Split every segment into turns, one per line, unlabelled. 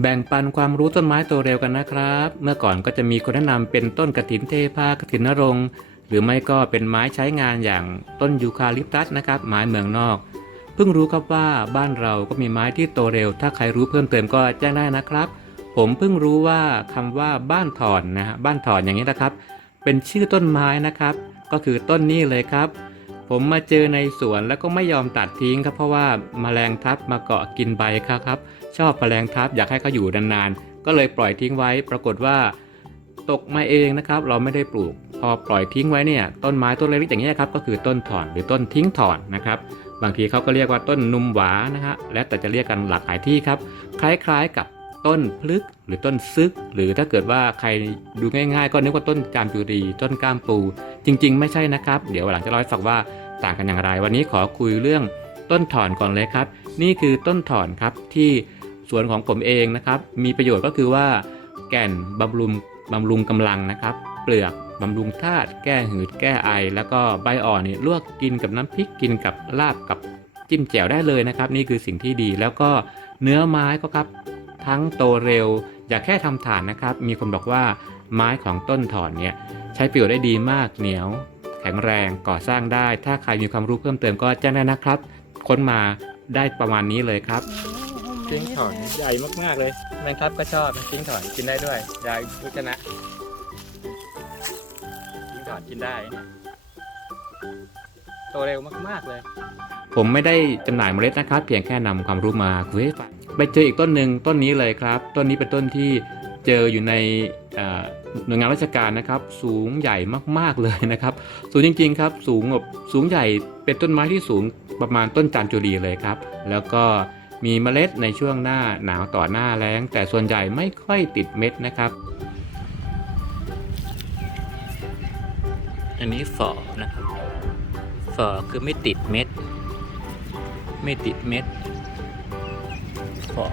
แบ่งปันความรู้ต้นไม้โตเร็วกันนะครับ เมื่อก่อนก็จะมีคนแนะนำเป็นต้นกระถินเทพากระถินนรงหรือไม่ก็เป็นไม้ใช้งานอย่างต้นยูคาลิปตัสนะครับไม้เมืองนอก เพิ่งรู้ครับว่าบ้านเราก็มีไม้ที่โตเร็ว ถ้าใครรู้เพิ่มเติมก็แจ้งได้นะครับ ผมเพิ่งรู้ว่าคำว่าบ้านถอนนะฮะบ้านถอนอย่างนี้นะครับ เป็นชื่อต้นไม้นะครับ ก็คือต้นนี้เลยครับ ผมมาเจอในสวนแล้วก็ไม่ยอมตัดทิ้งครับเพราะว่าแมลงทับมาเกาะกินใบครับครับ ชอบแมลงทับอยากให้เขาอยู่นานๆ ก็เลยปล่อยทิ้งไว้ ปรากฏว่า ตกมาเองนะครับ เราไม่ได้ปลูก พอปล่อยทิ้งไว้เนี่ย ต้นไม้ต้นเล็กๆอย่างนี้ครับ ก็คือต้นถอนหรือต้นทิ้งถอนนะครับ บางทีเขาก็เรียกว่าต้นนุ่มหวานะฮะ และแต่จะเรียกกันหลากหลายที่ครับ คล้ายๆกับต้นพลึกหรือต้นซึก หรือถ้าเกิดว่าใครดูง่าย ๆ ก็นึกว่าต้นจามจุรี ต้นก้ามปู จริง ๆ ไม่ใช่นะครับ เดี๋ยวหลังจะเล่าให้ฟังว่าต่างกันอย่างไร วันนี้ขอคุยเรื่องต้นถอนก่อนเลยครับ นี่คือต้นถอนครับที่ สวนของผมเองนะครับ มีประโยชน์ก็คือว่า แก่นบำรุงบำรุงกำลังนะครับ เปลือกบำรุงธาตุแก้หืดแก้ไอ แล้วก็ใบอ่อนนี่ลวกกินกับน้ำพริกกินกับลาบกับจิ้มแจ่วได้เลยนะครับ นี่คือสิ่งที่ดีแล้วก็เนื้อไม้ก็ครับทั้งโตเร็ว อย่าแค่ทำฐานนะครับ มีคนบอกว่าไม้ของต้นถอนเนี่ยใช้ประโยชน์ได้ดีมากเหนียว แข็งแรงก่อสร้างได้ ถ้าใครมีความรู้เพิ่มเติมก็แจ้งได้นะครับ ค้นมาได้ประมาณนี้เลยครับ ทิ้งถอนใหญ่มากๆเลยแมงครับก็ชอบทิ้งถอนกินได้ด้วยยายรุชนะทิ้งถอนกินได้เนี่ยโตเร็วมากๆเลย ผมไม่ได้จำหน่ายเมล็ดนะครับ เพียงแค่นำความรู้มาคุยให้ฟังไปเจออีกต้นหนึ่งต้นนี้เลยครับ ต้นนี้เป็นต้นที่เจออยู่ในเอ่อหน่วยงานราชการนะครับ สูงใหญ่มากๆเลยนะครับ สูงจริงๆครับ สูงแบบสูงใหญ่เป็นต้นไม้ที่สูงประมาณต้นจามจุรีเลยครับ แล้วก็ มีเมล็ดในช่วงหน้าหนาวต่อหน้าแล้ง แต่ส่วนใหญ่ไม่ค่อยติดเม็ดนะครับ
อันนี้ฝ่อนะครับฝ่อคือไม่ติดเม็ด ไม่ติดเม็ดฝ่อ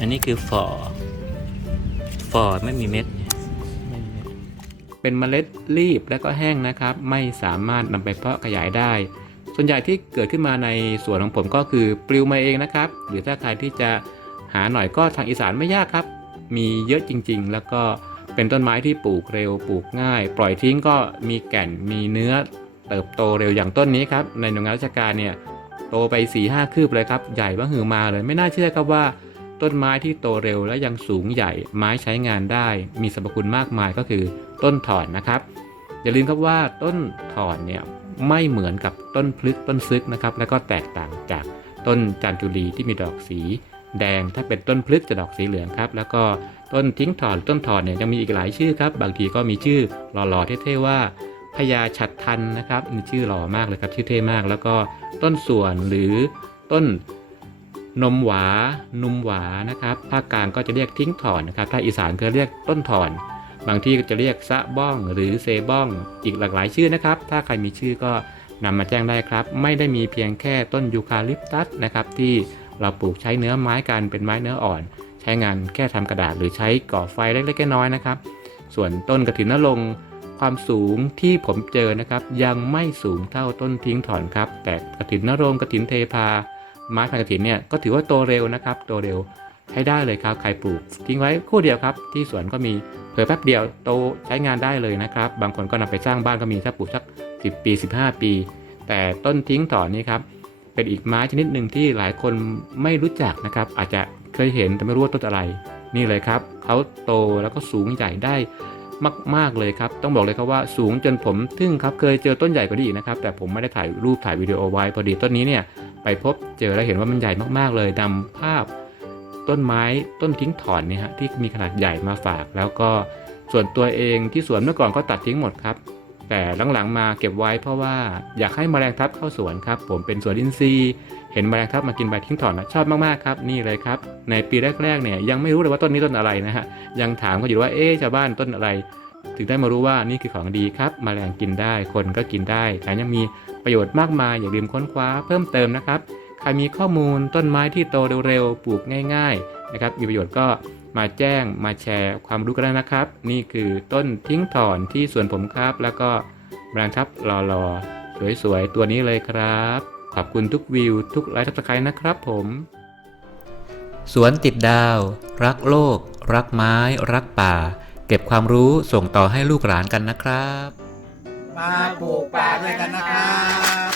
อันนี้คือฝ่อฝ่อไม่มีเม็ดไม่มีเม็ด
เป็นเมล็ดรีบและก็แห้งนะครับ ไม่สามารถนำไปเพาะขยายได้ ส่วนใหญ่ที่เกิดขึ้นมาในสวนของผมก็คือปลิวมาเองนะครับ หรือถ้าใครที่จะหาหน่อยก็ทางอีสานไม่ยากครับ มีเยอะจริง ๆ แล้วก็เป็นต้นไม้ที่ปลูกเร็วปลูกง่าย ปล่อยทิ้งก็มีแก่นมีเนื้อเติบโตเร็วอย่างต้นนี้ครับ ในหน่วยงานราชการเนี่ยโตไป4ี่ห้าคืบเลยครับ ใหญ่บ้าหือมาเลย ไม่น่าเชื่อครับว่า ต้นไม้ที่โตเร็วและยังสูงใหญ่ไม้ใช้งานได้ มีสรรพคุณมากมายก็คือต้นถอนนะครับ อย่าลืมครับว่าต้นถอนเนี่ย ไม่เหมือนกับต้นพลึกต้นซึกนะครับ แล้วก็แตกต่างจากต้นจามจุลีที่มีดอกสีแดง ถ้าเป็นต้นพลึกจะดอกสีเหลืองครับ แล้วก็ต้นทิ้งถอนต้นถอนเนี่ยยังมีอีกหลายชื่อครับ บางทีก็มีชื่อหล่อๆเท่ๆว่าพญาฉัดทันนะครับมีชื่อหล่อมากเลยครับชื่อเท่มาก แล้วก็ต้นส่วนหรือต้นนมหวา นุมหวานะครับภาคกลางก็จะเรียกทิ้งถอนนะครับถ้าอีสานก็เรียกต้นถอน บางที่ก็จะเรียกซะบ้องหรือเซบ้องอีกหลากหลายชื่อนะครับ ถ้าใครมีชื่อก็นำมาแจ้งได้ครับ ไม่ได้มีเพียงแค่ต้นยูคาลิปตัสนะครับที่เราปลูกใช้เนื้อไม้กันเป็นไม้เนื้ออ่อน ใช้งานแค่ทำกระดาษหรือใช้ก่อไฟเล็กๆน้อยๆนะครับ ส่วนต้นกระถินนรงค์ความสูงที่ผมเจอนะครับ ยังไม่สูงเท่าต้นทิ้งถอนครับ แต่กระถินนรงกระถินเทพาไม้พันกระถินเนี่ยก็ถือว่าโตเร็วนะครับโตเร็วใช้ได้เลยครับใครปลูกทิ้งไว้คู่เดียวครับ ที่สวนก็มี เผยแป๊บเดียวโตใช้งานได้เลยนะครับ บางคนก็นำไปสร้างบ้านก็มีถ้าปลูกสัก 10 ปี 15 ปี แต่ต้นทิ้งต่อนนี้ครับ เป็นอีกไม้ชนิดหนึ่งที่หลายคนไม่รู้จักนะครับ อาจจะเคยเห็นแต่ไม่รู้ว่าต้นอะไร นี่เลยครับ เขาโตแล้วก็สูงใหญ่ได้มาก ๆ เลยครับ ต้องบอกเลยครับว่าสูงจนผมทึ่งครับ เคยเจอต้นใหญ่กว่านี้อีกนะครับ แต่ผมไม่ได้ถ่ายรูปถ่ายวิดีโอไว้ พอดีต้นนี้เนี่ยไปพบเจอแล้วเห็นว่ามันใหญ่มากๆเลยนำภาพ ต้นไม้ต้นทิ้งถอนเนี่ยฮะที่มีขนาดใหญ่มาฝาก แล้วก็ส่วนตัวเองที่สวนเมื่อก่อนก็ตัดทิ้งหมดครับ แต่หลังๆมาเก็บไว้เพราะว่าอยากให้แมลงทับเข้าสวนครับ ผมเป็นสวนอินทรีย์ เห็นแมลงทับมากินใบทิ้งถอนนะชอบมากๆครับนี่เลยครับ ในปีแรกๆเนี่ยยังไม่รู้เลยว่าต้นนี้ต้นอะไรนะฮะยังถามกันอยู่ว่าเอ๊ะชาวบ้านต้นอะไร ถึงได้มารู้ว่านี่คือของดีครับแมลงกินได้คนก็กินได้แถมยังมีประโยชน์มากมายอย่าลืมค้นคว้าเพิ่มเติมนะครับ ใครมีข้อมูลต้นไม้ที่โตเร็วๆ ปลูกง่าย ๆ นะครับ มีประโยชน์ก็มาแจ้งมาแชร์ความรู้กันนะครับ นี่คือต้นทิ้งถอนที่สวนผมครับ แล้วก็แบรนด์ครับหล่อๆ สวยๆ ตัวนี้เลยครับ
ขอบคุณทุกวิว ทุกไลค์ทักทายนะครับผม
สวนติดดาว รักโลก รักไม้ รักป่า เก็บความรู้ส่งต่อให้ลูกหลานกันนะครับ
มาปลูกป่าด้วยกันนะครับ